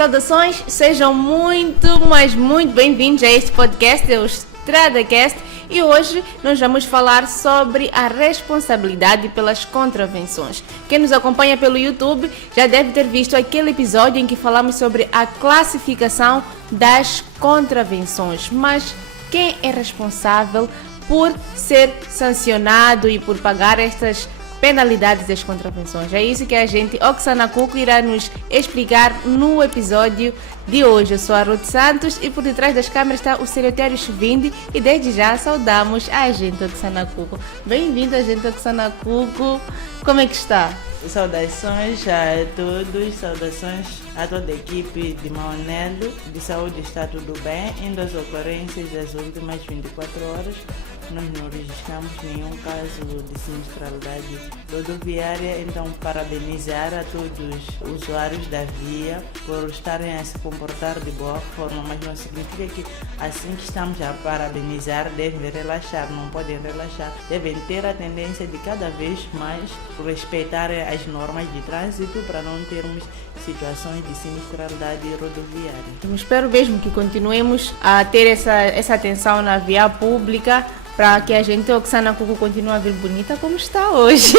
Saudações, sejam muito, mas muito bem-vindos a este podcast, o EstradaCast, e hoje nós vamos falar sobre a responsabilidade pelas contravenções. Quem nos acompanha pelo YouTube já deve ter visto aquele episódio em que falamos sobre a classificação das contravenções, mas quem é responsável por ser sancionado e por pagar estas penalidades das contravenções? É isso que a gente, Oksana Cuco, irá nos explicar no episódio de hoje. Eu sou a Ruth Santos e por detrás das câmeras está o Seriotério Chuvindi e desde já saudamos a agente Oksana Cuco. Bem-vindo, agente Oksana Cuco. Como é que está? Saudações a todos, saudações a toda a equipe de Maonelo. De saúde está tudo bem. Indo às ocorrências das últimas 24 horas, nós não registramos nenhum caso de sinistralidade rodoviária, então parabenizar a todos os usuários da via por estarem a se comportar de boa forma, mas não significa que assim que estamos a parabenizar devem relaxar, não podem relaxar, devem ter a tendência de cada vez mais respeitarem as normas de trânsito para não termos situações de sinistralidade rodoviária. Eu espero mesmo que continuemos a ter essa atenção na via pública, para que a gente, Oksana Cuco, continue a vir bonita como está hoje.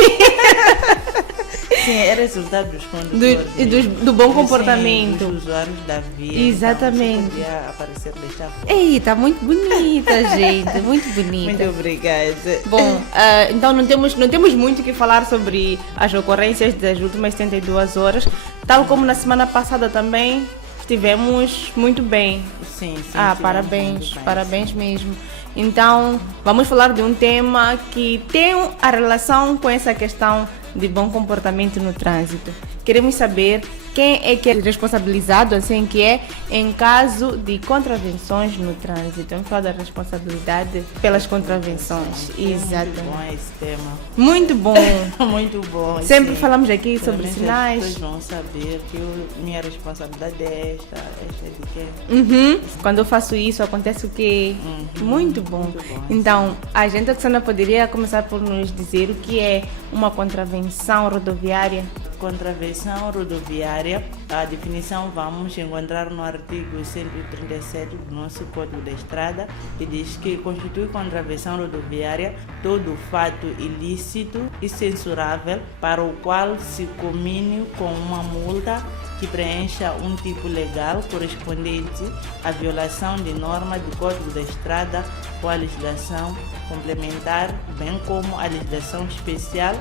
Sim, é resultado dos condutores. Do bom comportamento. Dos usuários da via. Exatamente. Então, podia aparecer desta forma. Eita, muito bonita, gente. Muito bonita. Muito obrigada. Bom, então não temos muito o que falar sobre as ocorrências das últimas 72 horas. Tal como na semana passada também estivemos muito bem. Sim. Parabéns mesmo. Então, vamos falar de um tema que tem a relação com essa questão de bom comportamento no trânsito. Queremos saber quem é que é responsabilizado, assim que é, em caso de contravenções no trânsito. Vamos falar da responsabilidade pelas contravenções. Exatamente. Muito bom esse tema. Muito bom. Muito bom. Sempre falamos aqui sobre sinais. As pessoas vão saber que minha responsabilidade é esta é de quê? Quando eu faço isso, acontece o quê? Muito bom. Muito bom. Então, a gente, Oksana, poderia começar por nos dizer o que é uma contravenção rodoviária? Contravenção rodoviária, a definição vamos encontrar no artigo 137 do nosso Código da Estrada, que diz que constitui contravenção rodoviária todo fato ilícito e censurável para o qual se comine com uma multa que preencha um tipo legal correspondente à violação de norma do Código da Estrada ou à legislação complementar, bem como à legislação especial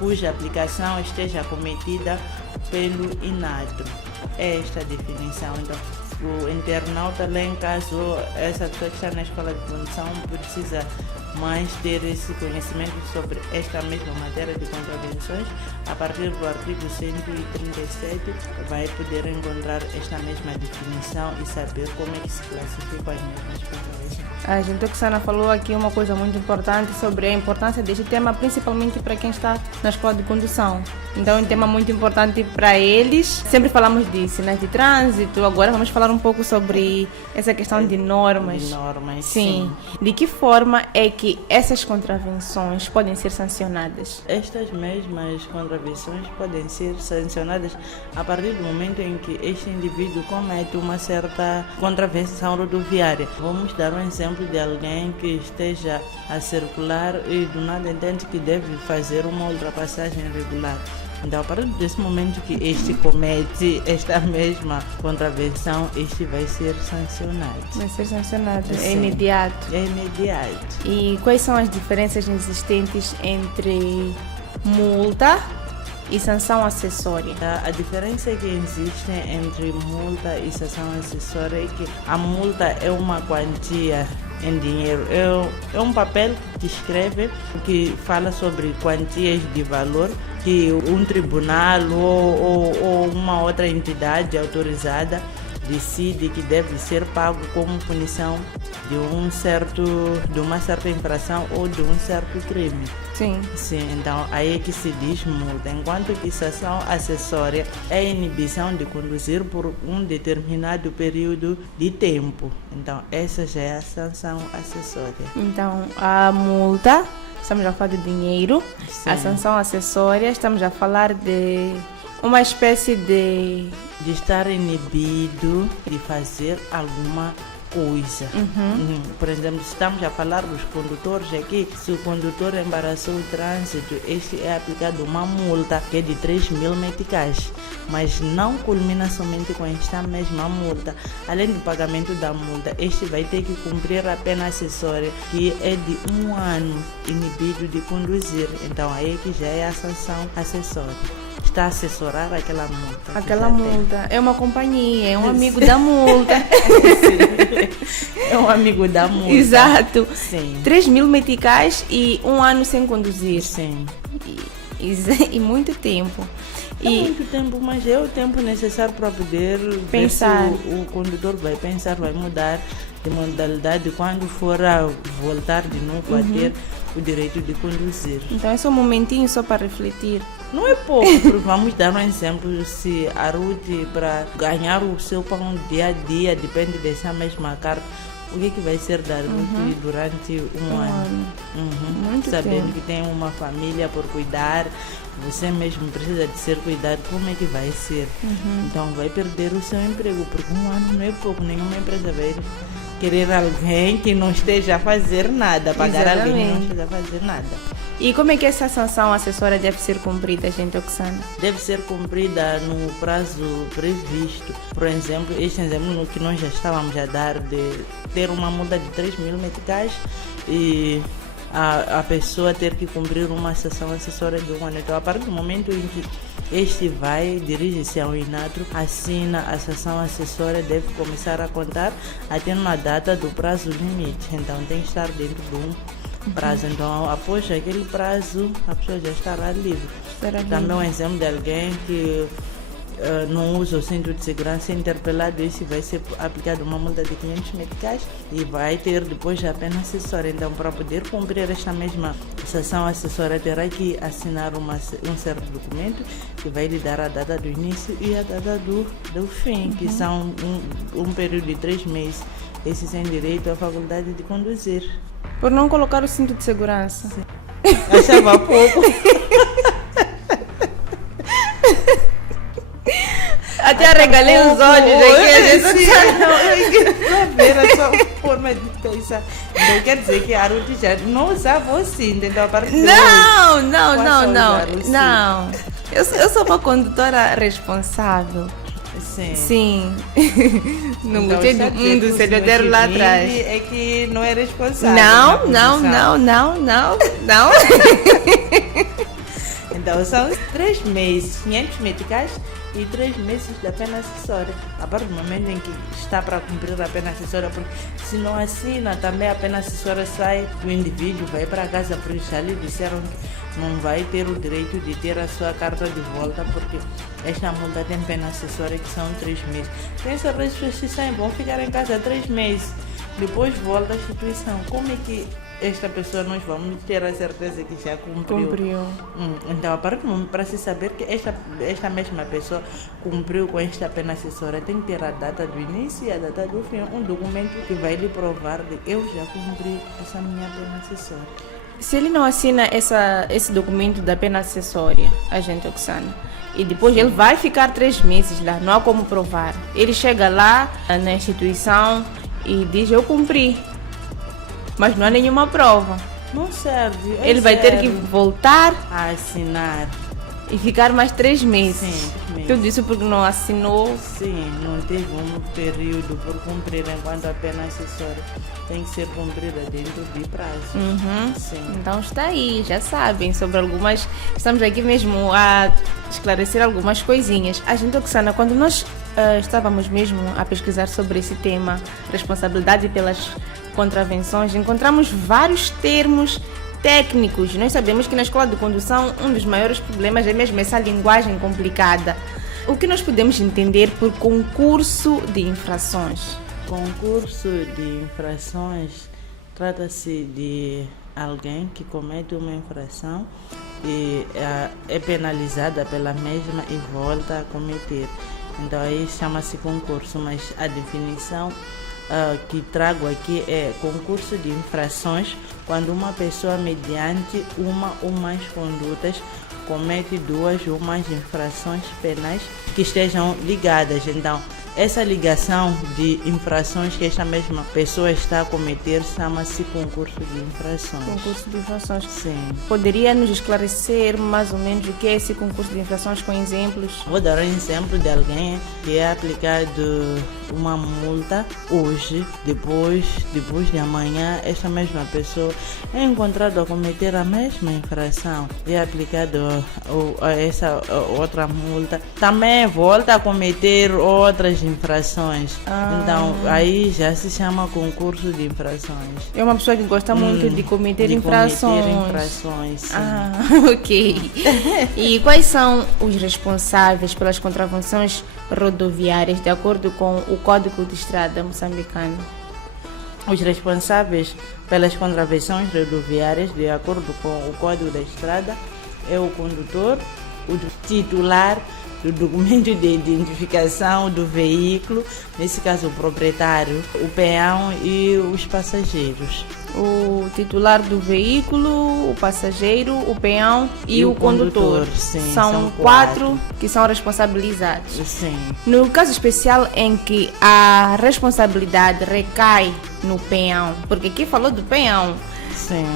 cuja aplicação esteja acometida pelo INATRO. É esta a definição. Então, o internauta, lá em caso, essa pessoa que está na escola de condução precisa mais ter esse conhecimento sobre esta mesma matéria de contravenções. A partir do artigo 137 vai poder encontrar esta mesma definição e saber como é que se classificam as mesmas contravenções. A gente, Oksana, falou aqui uma coisa muito importante sobre a importância deste tema, principalmente para quem está na escola de condução. Então é um tema muito importante para eles. Sempre falamos de sinais de trânsito, agora vamos falar um pouco sobre essa questão de normas. De normas, sim. De que forma é que essas contravenções podem ser sancionadas? Estas mesmas contravenções podem ser sancionadas a partir do momento em que este indivíduo comete uma certa contravenção rodoviária. Vamos dar um exemplo de alguém que esteja a circular e do nada entende que deve fazer uma ultrapassagem irregular. Então, a partir desse momento que este comete esta mesma contravenção, este vai ser sancionado. Vai ser sancionado, Sim. É imediato. É imediato. E quais são as diferenças existentes entre multa e sanção acessória? A diferença que existe entre multa e sanção acessória é que a multa é uma quantia em dinheiro, é um papel que escreve, que fala sobre quantias de valor que um tribunal ou uma outra entidade autorizada decide que deve ser pago como punição de uma certa infração ou de um certo crime. Sim. Então aí é que se diz multa, enquanto que sanção acessória é a inibição de conduzir por um determinado período de tempo. Então essa já é a sanção acessória. Então a multa, estamos a falar de dinheiro. Sim. A sanção acessória, estamos a falar de uma espécie de estar inibido de fazer alguma coisa. Por exemplo, se estamos a falar dos condutores aqui, se o condutor embaraçou o trânsito, este é aplicado uma multa que é de 3.000 meticais, mas não culmina somente com esta mesma multa. Além do pagamento da multa, este vai ter que cumprir a pena acessória, que é de 1 ano inibido de conduzir. Então aí que já é a sanção acessória. Está a assessorar aquela multa. Aquela multa. É uma companhia, é um amigo da multa. É um amigo da multa. Exato. Sim. 3.000 meticais e 1 ano sem conduzir. Sim. E muito tempo. É muito tempo, mas é o tempo necessário para poder pensar. Ver se o condutor vai pensar, vai mudar de modalidade quando for a voltar de novo a ter o direito de conduzir. Então é só um momentinho só para refletir. Não é pouco, porque vamos dar um exemplo, se a Ruth, para ganhar o seu pão dia a dia, depende dessa mesma carta, o que vai ser da Ruth durante um ano? Muito Sabendo tempo. que tem uma família por cuidar, você mesmo precisa de ser cuidado, como é que vai ser? Então vai perder o seu emprego, porque 1 ano não é pouco, nenhuma empresa vai querer alguém que não esteja a fazer nada, pagar alguém que não esteja a fazer nada. E como é que essa sanção acessória deve ser cumprida, gente, Oxana? Deve ser cumprida no prazo previsto. Por exemplo, este exemplo no que nós já estávamos a dar, de ter uma multa de 3.000 meticais e a pessoa ter que cumprir uma sanção acessória de 1 ano. Então, a partir do momento em que este dirige-se ao Inatro, assina a sanção acessória, deve começar a contar até na data do prazo limite. Então, tem que estar dentro de um prazo. Então, após aquele prazo, a pessoa já estará livre. Também um exemplo de alguém que não usa o cinto de segurança interpelado, esse vai ser aplicado uma multa de 500 meticais e vai ter depois a pena acessória. Então, para poder cumprir esta mesma sanção acessória, terá que assinar um certo documento que vai lhe dar a data do início e a data do fim, que são um período de 3 meses. Esse sem direito à faculdade de conduzir. Por não colocar o cinto de segurança. Achava pouco. Até arregalei os olhos aqui. Não ver a sua forma de pensar. Então quer dizer que a Ruth já não usava o cinto, então a partir Não. Eu sou uma condutora responsável. Sim. Não então, gostei do secretário lá atrás. É que não é responsável. Não. Então são 3 meses, 500 meticais e 3 meses da pena acessória. A partir do momento em que está para cumprir a pena acessória, porque se não assina, também a pena acessória sai, o indivíduo vai para casa, porque já lhe disseram que não vai ter o direito de ter a sua carta de volta, porque esta multa tem pena acessória que são 3 meses. Pensa, as pessoas que saem, vão ficar em casa 3 meses, depois volta à instituição. Como é que esta pessoa nós vamos ter a certeza que já cumpriu? Então, a partir do momento, para se saber que esta mesma pessoa cumpriu com esta pena acessória, tem que ter a data do início e a data do fim, um documento que vai lhe provar de eu já cumpri essa minha pena acessória. Se ele não assina esse documento da pena acessória, agente Oxana, e depois ele vai ficar 3 meses lá, não há como provar. Ele chega lá na instituição e diz, eu cumpri, mas não há nenhuma prova. Não serve. Ele vai ter que voltar a assinar e ficar mais 3 meses. Sim, tudo isso porque não assinou. Sim, não teve um período por cumprir, enquanto a pena acessória tem que ser cumprida dentro de prazo. Sim. Então está aí, já sabem sobre algumas. Estamos aqui mesmo a esclarecer algumas coisinhas. A gente, Oxana, quando nós estávamos mesmo a pesquisar sobre esse tema, responsabilidade pelas contravenções, encontramos vários termos técnicos. Nós sabemos que na escola de condução um dos maiores problemas é mesmo essa linguagem complicada. O que nós podemos entender por concurso de infrações? Concurso de infrações trata-se de alguém que comete uma infração e é penalizada pela mesma e volta a cometer. Então aí chama-se concurso, mas a definição que trago aqui é concurso de infrações quando uma pessoa, mediante uma ou mais condutas, comete 2 ou mais infrações penais que estejam ligadas. Então, essa ligação de infrações que esta mesma pessoa está a cometer chama-se concurso de infrações. Concurso de infrações. Sim. Poderia nos esclarecer mais ou menos o que é esse concurso de infrações com exemplos? Vou dar um exemplo de alguém que é aplicado uma multa hoje, depois de amanhã, esta mesma pessoa é encontrada a cometer a mesma infração e é aplicado essa outra multa. Também volta a cometer outras infrações. Então, aí já se chama concurso de infrações. É uma pessoa que gosta muito de cometer infrações. Sim. Ok. E quais são os responsáveis pelas contravenções rodoviárias de acordo com o Código de Estrada moçambicano? Os responsáveis pelas contravenções rodoviárias, de acordo com o Código da Estrada, é o condutor, o titular do documento de identificação do veículo, nesse caso o proprietário, o peão e os passageiros. O titular do veículo, o passageiro, o peão e o condutor. Sim, são 4 que são responsabilizados. Sim. No caso especial em que a responsabilidade recai no peão, porque aqui falou do peão. Sim.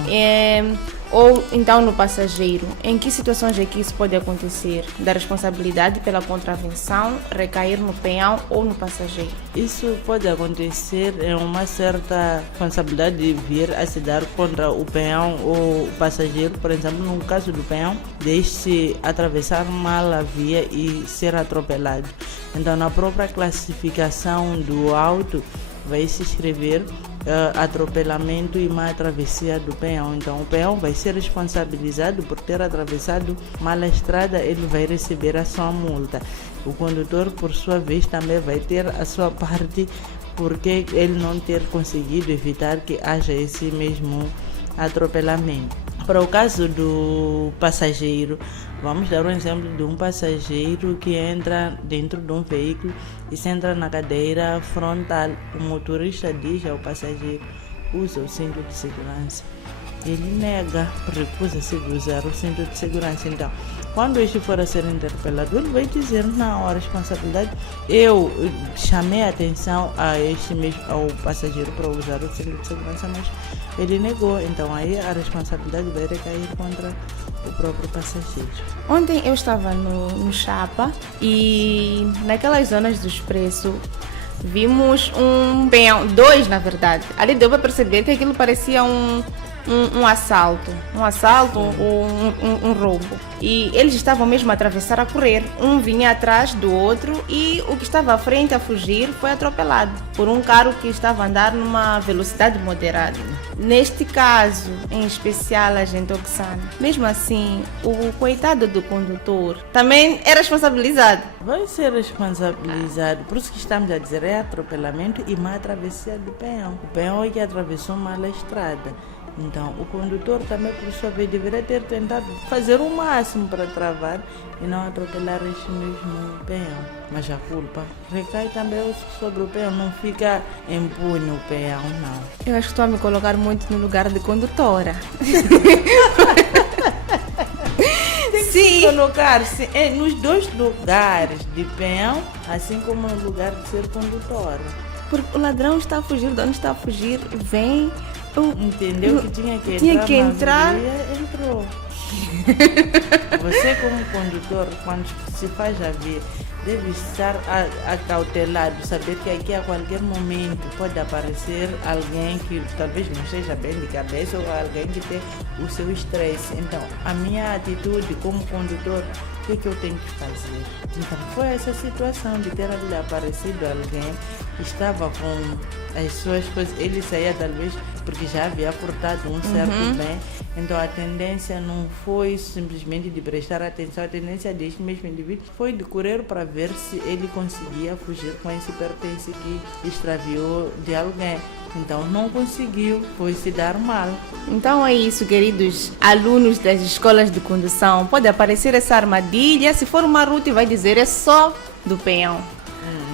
Ou então no passageiro, em que situações é que isso pode acontecer? Da responsabilidade pela contravenção recair no peão ou no passageiro? Isso pode acontecer em uma certa responsabilidade de vir a se dar contra o peão ou o passageiro. Por exemplo, no caso do peão, deixe-se atravessar mal a via e ser atropelado. Então, na própria classificação do auto, vai se escrever atropelamento e má travessia do peão. Então, o peão vai ser responsabilizado por ter atravessado mal a estrada, ele vai receber a sua multa. O condutor, por sua vez, também vai ter a sua parte, porque ele não ter conseguido evitar que haja esse mesmo atropelamento. Para o caso do passageiro, vamos dar um exemplo de um passageiro que entra dentro de um veículo e se entra na cadeira frontal. O motorista diz ao passageiro: usa o cinto de segurança. Ele nega, recusa-se de usar o cinto de segurança. Então, quando este for a ser interpelado, ele vai dizer: não, a responsabilidade, eu chamei a atenção ao passageiro para usar o cinto de segurança, mas ele negou. Então, aí a responsabilidade vai recair contra o próprio passageiro. Ontem eu estava no Chapa e naquelas zonas do Expresso vimos um peão, 2 na verdade. Ali deu para perceber que aquilo parecia um assalto ou um roubo. E eles estavam mesmo a atravessar, a correr. Um vinha atrás do outro e o que estava à frente a fugir foi atropelado por um carro que estava a andar numa velocidade moderada. Neste caso, em especial, agente Oxana, mesmo assim, o coitado do condutor também é responsabilizado. Vai ser responsabilizado. Por isso que estamos a dizer, é atropelamento e má travessia do peão. O peão é que atravessou mal a estrada. Então, o condutor também, por sua vez, deveria ter tentado fazer o máximo para travar e não atropelar este mesmo peão. Mas a culpa recai também sobre o peão, não fica impune o peão, não. Eu acho que estou a me colocar muito no lugar de condutora. Tem que colocar-se nos 2 lugares, de peão, assim como no lugar de ser condutora. Porque o ladrão está a fugir, o dono está a fugir, vem... Entendeu que tinha que entrar. Entrou. Você, como condutor, quando se faz a via, deve estar acautelado, saber que aqui a qualquer momento pode aparecer alguém que talvez não esteja bem de cabeça ou alguém que tem o seu estresse. Então, a minha atitude como condutor, o que eu tenho que fazer? Então, foi essa situação de ter ali aparecido alguém que estava com as suas coisas, ele saía talvez porque já havia portado um certo bem, então a tendência não foi simplesmente de prestar atenção, a tendência deste mesmo indivíduo foi de correr para ver se ele conseguia fugir com esse pertence que extraviou de alguém. Então não conseguiu, foi se dar mal. Então é isso, queridos alunos das escolas de condução. Pode aparecer essa armadilha, se for uma ruta e vai dizer é só do peão.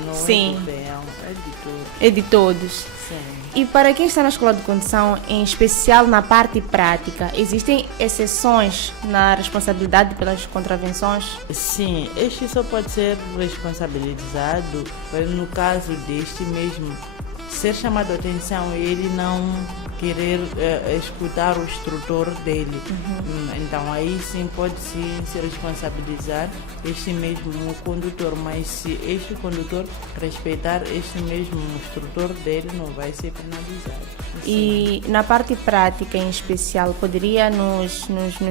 Não Sim. É do peão. É de todos. É de todos. Sim. E para quem está na escola de condução, em especial na parte prática, existem exceções na responsabilidade pelas contravenções? Sim, este só pode ser responsabilizado no caso deste mesmo ser chamado a atenção e ele não querer escutar o instrutor dele. Então aí sim pode sim se responsabilizar este mesmo condutor, mas se este condutor respeitar este mesmo instrutor dele, não vai ser penalizado. E na parte prática em especial, poderia nos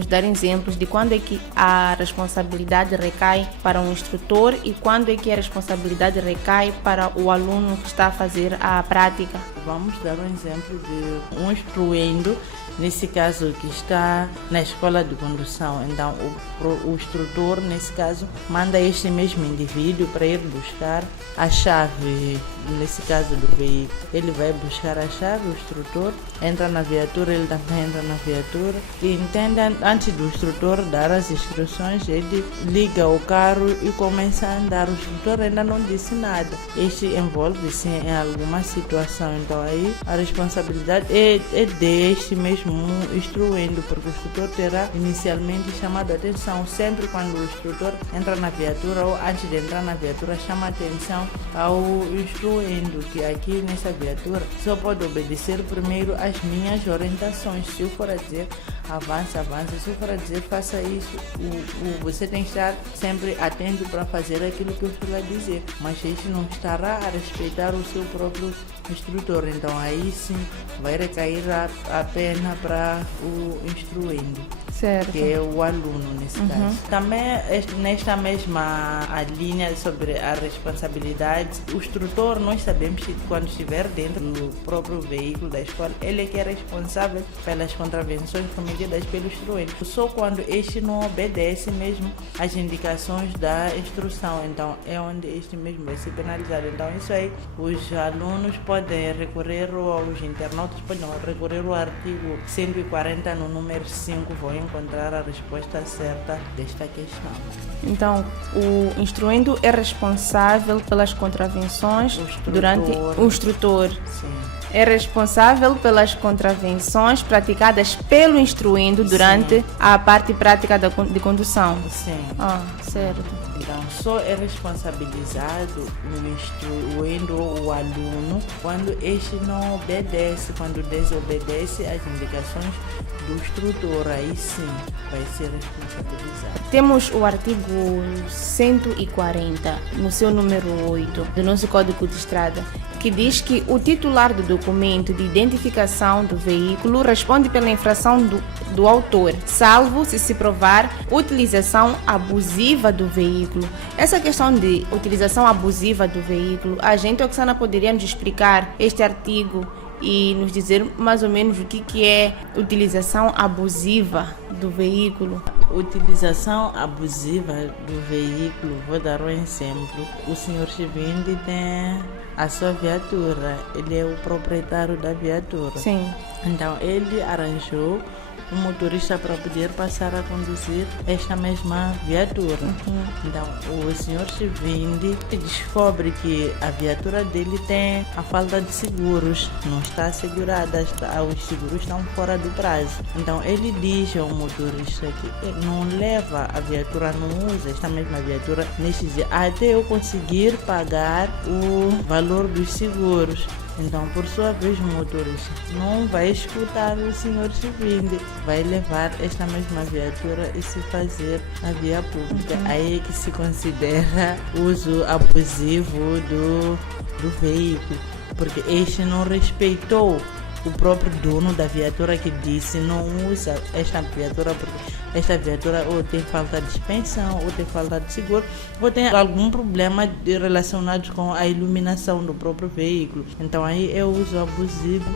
dar exemplos de quando é que a responsabilidade recai para um instrutor e quando é que a responsabilidade recai para o aluno que está a fazer a prática? Vamos dar um exemplo de um instruindo, nesse caso que está na escola de condução. Então o instrutor, nesse caso, manda este mesmo indivíduo para ir buscar a chave, nesse caso do veículo. Ele vai buscar a chave, o instrutor entra na viatura, ele também entra na viatura e entende, antes do instrutor dar as instruções, ele liga o carro e começa a andar. O instrutor ainda não disse nada. Este envolve-se em alguma situação, então aí a responsabilidade é deste mesmo instruindo, porque o instrutor terá inicialmente chamado a atenção. Sempre quando o instrutor entra na viatura ou antes de entrar na viatura, chama a atenção ao instruindo que aqui nessa viatura só pode obedecer primeiro as minhas orientações. Se eu for a dizer avança, se eu for a dizer faça isso, você tem que estar sempre atento para fazer aquilo que eu estou a dizer, mas este não estará a respeitar o seu próprio instrutor, então aí sim vai recair a pena para o instruindo. Certo. Que é o aluno nesse caso. Também nesta mesma linha sobre a responsabilidade, o instrutor, nós sabemos que quando estiver dentro do próprio veículo da escola, ele é que é responsável pelas contravenções cometidas pelo instrutor. Só quando este não obedece mesmo às indicações da instrução, então é onde este mesmo vai ser penalizado. Então isso aí, os alunos podem recorrer, ou os internautas podem recorrer ao artigo 140 no número 5, vão encontrar a resposta certa desta questão. Então, o instruindo é responsável pelas contravenções durante o instrutor. Sim. É responsável pelas contravenções praticadas pelo instruindo durante a parte prática de condução. Sim. Certo. Então, só é responsabilizado o instruindo o aluno quando este não obedece, quando desobedece às indicações do instrutor, aí sim vai ser responsabilizado. Temos o artigo 140, no seu número 8, do nosso Código de Estrada, que diz que o titular do documento de identificação do veículo responde pela infração do autor, salvo se provar utilização abusiva do veículo. Essa questão de utilização abusiva do veículo, a gente, Oksana, poderia nos explicar este artigo e nos dizer mais ou menos o que é utilização abusiva do veículo? Utilização abusiva do veículo, vou dar um exemplo. O senhor Chivindi tem a sua viatura, ele é o proprietário da viatura. Sim. Então ele arranjou um motorista para poder passar a conduzir esta mesma viatura. Então o senhor Chivindi descobre que a viatura dele tem a falta de seguros, não está assegurada, os seguros estão fora do prazo. Então ele diz ao motorista que não leva a viatura, não usa esta mesma viatura neste dia até eu conseguir pagar o valor dos seguros. Então, por sua vez, o motorista não vai escutar o senhor Chivindi, vai levar esta mesma viatura e se fazer na via pública. Aí é que se considera uso abusivo do veículo, porque este não respeitou o próprio dono da viatura, que disse não usa esta viatura porque esta viatura ou tem falta de suspensão, ou tem falta de seguro, ou tem algum problema relacionado com a iluminação do próprio veículo. Então aí é o uso abusivo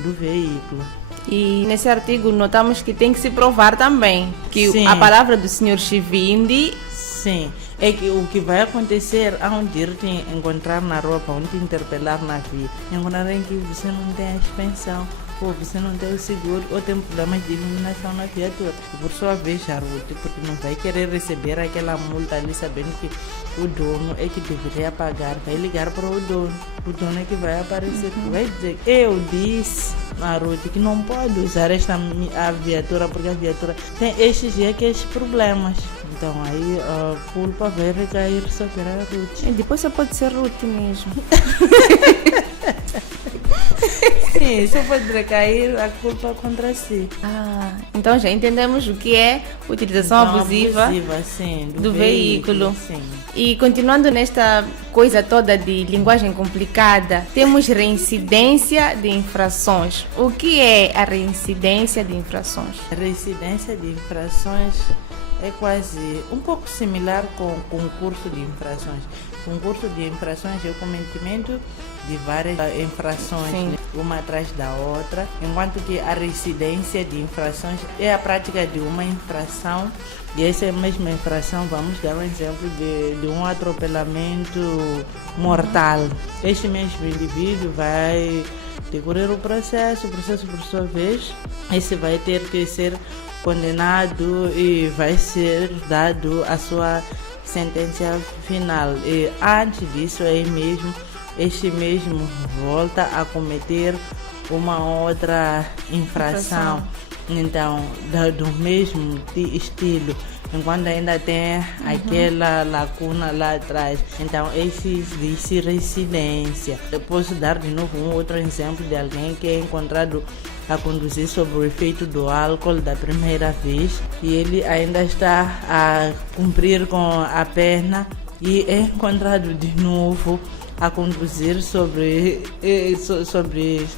do veículo. E nesse artigo notamos que tem que se provar também que Sim. a palavra do senhor Chivindi. Sim, é que o que vai acontecer aonde ir te encontrar na rua, onde te interpelar na via, encontrarem que você não tem a suspensão, ou você não tem o seguro ou tem problemas de iluminação na viatura. E por sua vez, a Ruth, porque não vai querer receber aquela multa ali sabendo que o dono é que deveria pagar, vai ligar para o dono é que vai aparecer, vai dizer, eu disse a Ruth que não pode usar a viatura porque a viatura tem estes e aqueles problemas. Então aí a culpa vai recair sobre a Ruth. E depois só pode ser Ruth mesmo. Sim, só pode recair a culpa contra si. Então já entendemos o que é utilização abusiva sim, do veículo. Sim. E continuando nesta coisa toda de linguagem complicada, temos reincidência de infrações. O que é a reincidência de infrações? A reincidência de infrações é quase um pouco similar com o concurso de infrações. Concurso de infrações é o cometimento de várias infrações, né? Uma atrás da outra, enquanto que a reincidência de infrações é a prática de uma infração, e essa mesma infração, vamos dar um exemplo de um atropelamento mortal. Este mesmo indivíduo vai decorrer o processo por sua vez, esse vai ter que ser condenado e vai ser dado a sua sentença final. E antes disso aí mesmo, este mesmo volta a cometer uma outra infração. Então, do mesmo estilo, enquanto ainda tem aquela lacuna lá atrás. Então, esse diz reincidência. Eu posso dar de novo um outro exemplo de alguém que é encontrado a conduzir sob o efeito do álcool da primeira vez e ele ainda está a cumprir com a pena e é encontrado de novo a conduzir sobre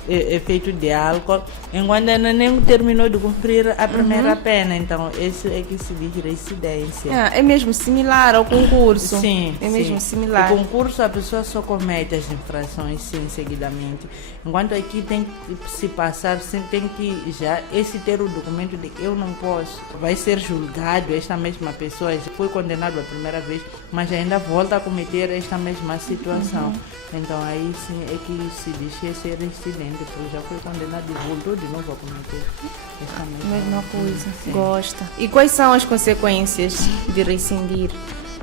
efeito de álcool, enquanto ainda nem terminou de cumprir a primeira pena. Então, isso é que se diz reincidência. É mesmo similar ao concurso. Sim. É mesmo similar. O concurso, a pessoa só comete as infrações, sim, seguidamente. Enquanto aqui tem que se passar, sim, tem que já esse ter o documento de que eu não posso. Vai ser julgado, esta mesma pessoa já foi condenada a primeira vez, mas ainda volta a cometer esta mesma situação. Então aí sim é que se diz que esse é reincidente, porque já foi condenado e voltou de novo a cometer esta mesma coisa. Sim. Gosta. E quais são as consequências de rescindir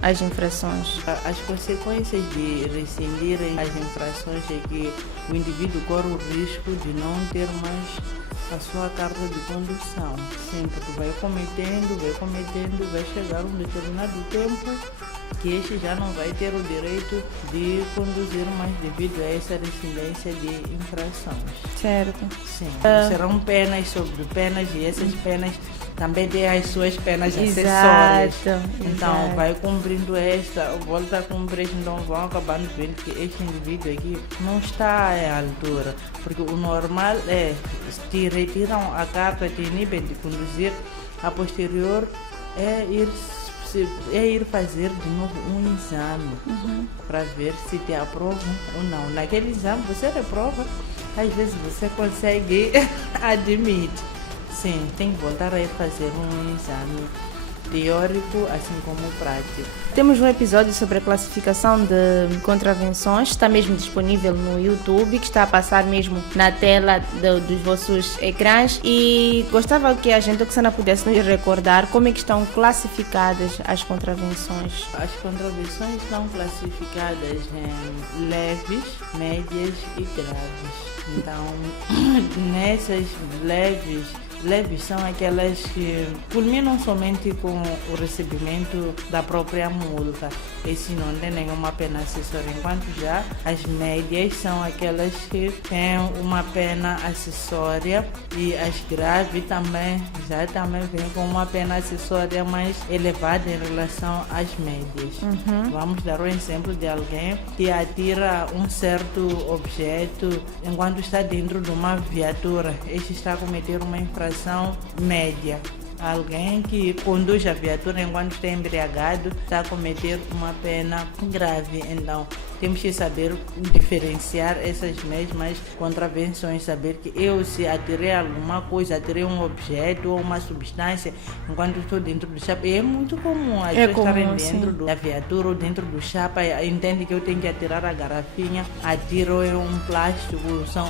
as infrações? As consequências de rescindir as infrações é que o indivíduo corre o risco de não ter mais a sua carta de condução. Sim, porque vai cometendo, vai chegar um determinado tempo que este já não vai ter o direito de conduzir mais devido a essa reincidência de infrações. Certo. Sim. Serão penas sobre penas e essas penas também têm as suas penas acessórias. Então, vai cumprindo esta, volta a cumprir, então vão acabando vendo que este indivíduo aqui não está à altura. Porque o normal é, te retiram a carta, te inibem de conduzir, a posterior é ir fazer de novo um exame para ver se te aprovam ou não. Naquele exame você reprova, às vezes você consegue admite. Sim, tem que voltar a fazer um exame teórico assim como prático. Temos um episódio sobre a classificação de contravenções, está mesmo disponível no YouTube, que está a passar mesmo na tela dos vossos ecrãs, e gostava que a gente, Oksana, pudesse nos recordar como é que estão classificadas as contravenções. As contravenções estão classificadas em leves, médias e graves. Então, nessas leves são aquelas que culminam somente com o recebimento da própria multa, e se não tem nenhuma pena acessória, enquanto já as médias são aquelas que têm uma pena acessória, e as graves também vêm com uma pena acessória mais elevada em relação às médias. Vamos dar um exemplo de alguém que atira um certo objeto enquanto está dentro de uma viatura. Este está a cometer uma infração média. Alguém que conduz a viatura enquanto está embriagado está a cometer uma pena grave. Então, temos que saber diferenciar essas mesmas contravenções, saber que eu, se atirei alguma coisa, atirei um objeto ou uma substância enquanto estou dentro do chapa, é muito comum as pessoas estarem dentro da viatura ou dentro do chapa, entende que eu tenho que atirar a garrafinha, atiro é um plástico,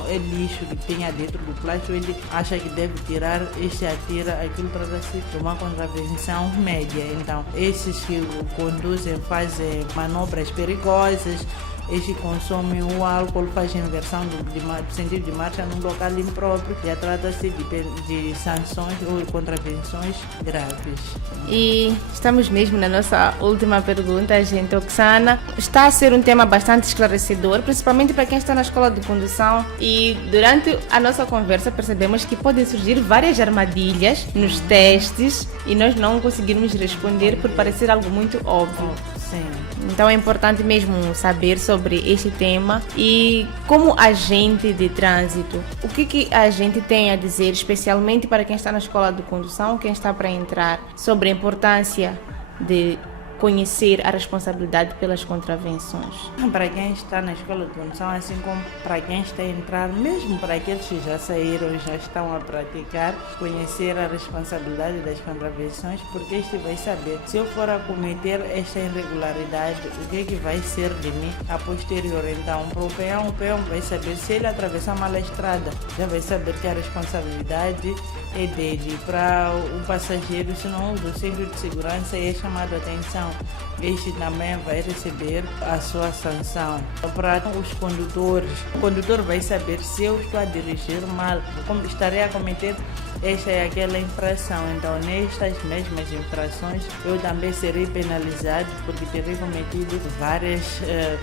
é lixo que tenha dentro do plástico, ele acha que deve tirar, este atira, aquilo trata-se de uma contravenção média. Então, esses que conduzem, fazem manobras perigosas, este consome o álcool, faz inversão do sentido de marcha num local impróprio, e trata-se de sanções ou contravenções graves. E estamos mesmo na nossa última pergunta, gente. Oksana, está a ser um tema bastante esclarecedor, principalmente para quem está na escola de condução, e durante a nossa conversa percebemos que podem surgir várias armadilhas nos testes e nós não conseguirmos responder por parecer algo muito óbvio. Sim. Então é importante mesmo saber sobre este tema. E como agente de trânsito, o que a gente tem a dizer, especialmente para quem está na escola de condução, quem está para entrar, sobre a importância de conhecer a responsabilidade pelas contravenções? Para quem está na escola de condução, assim como para quem está a entrar, mesmo para aqueles que já saíram e já estão a praticar, conhecer a responsabilidade das contravenções, porque este vai saber, se eu for a cometer esta irregularidade, o que vai ser de mim a posterior. Então, para o peão vai saber, se ele atravessar mal a estrada, já vai saber que a responsabilidade é dele. Para o passageiro, se não usa o cinto de segurança e é chamado a atenção, este também vai receber a sua sanção. Para os condutores, o condutor vai saber, se eu estou a dirigir mal, como estarei a cometer esta é aquela infração. Então, nestas mesmas infrações, eu também serei penalizado porque terei cometido várias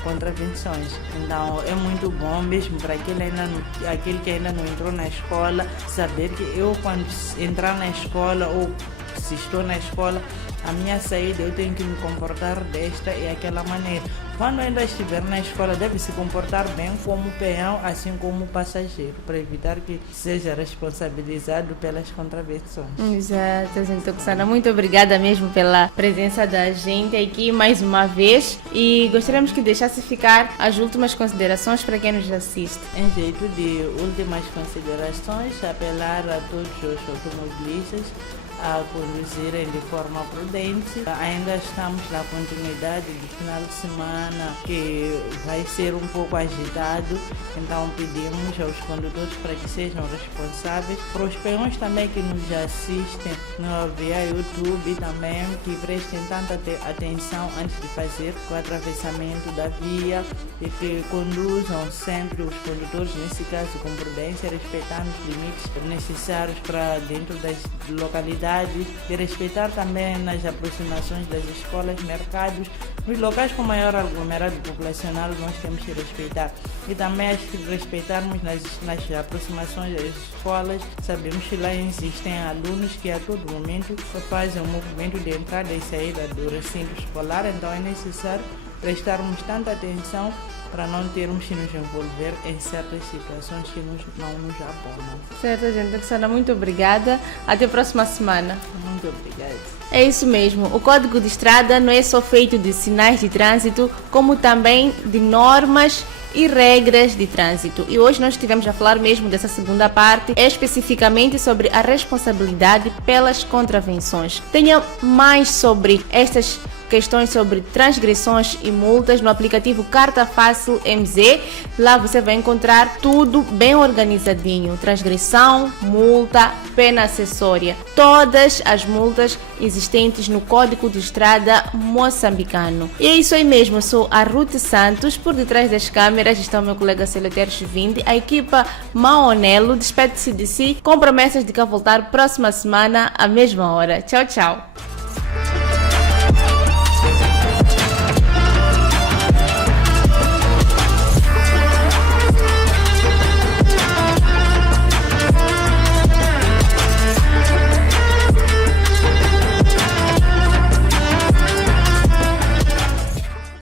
contravenções. Então, é muito bom mesmo para aquele que ainda não entrou na escola, saber que eu, quando entrar na escola ou se estou na escola, a minha saída eu tenho que me comportar desta e aquela maneira. Quando ainda estiver na escola, deve se comportar bem como peão, assim como passageiro, para evitar que seja responsabilizado pelas contravenções. Exato, gente. Oksana, muito obrigada mesmo pela presença da gente aqui mais uma vez, e gostaríamos que deixasse ficar as últimas considerações para quem nos assiste. Em jeito de últimas considerações, apelar a todos os automobilistas a conduzirem de forma prudente. Ainda estamos na continuidade do final de semana, que vai ser um pouco agitado, então pedimos aos condutores para que sejam responsáveis. Para os peões também que nos assistem via YouTube também, que prestem tanta atenção antes de fazer o atravessamento da via, e que conduzam sempre, os condutores nesse caso, com prudência, respeitando os limites necessários para dentro das localidades, e respeitar também nas aproximações das escolas, mercados, nos locais com maior aglomerado populacional nós temos que respeitar. E também respeitarmos nas aproximações das escolas. Sabemos que lá existem alunos que a todo momento fazem o movimento de entrada e saída do recinto escolar, então é necessário prestarmos tanta atenção para não termos que nos envolver em certas situações que não nos abonam. Certo, gente. Oksana, muito obrigada. Até a próxima semana. Muito obrigada. É isso mesmo. O Código de Estrada não é só feito de sinais de trânsito, como também de normas e regras de trânsito. E hoje nós estivemos a falar mesmo dessa segunda parte, especificamente sobre a responsabilidade pelas contravenções. Tenha mais sobre estas questões sobre transgressões e multas no aplicativo Carta Fácil MZ. Lá você vai encontrar tudo bem organizadinho: transgressão, multa, pena acessória, todas as multas existentes no Código de Estrada moçambicano. E é isso aí mesmo. Eu sou a Ruth Santos, por detrás das câmeras está o meu colega Celeteres 20. A equipa Maonelo despede-se de si com promessas de cá voltar próxima semana à mesma hora. Tchau, tchau.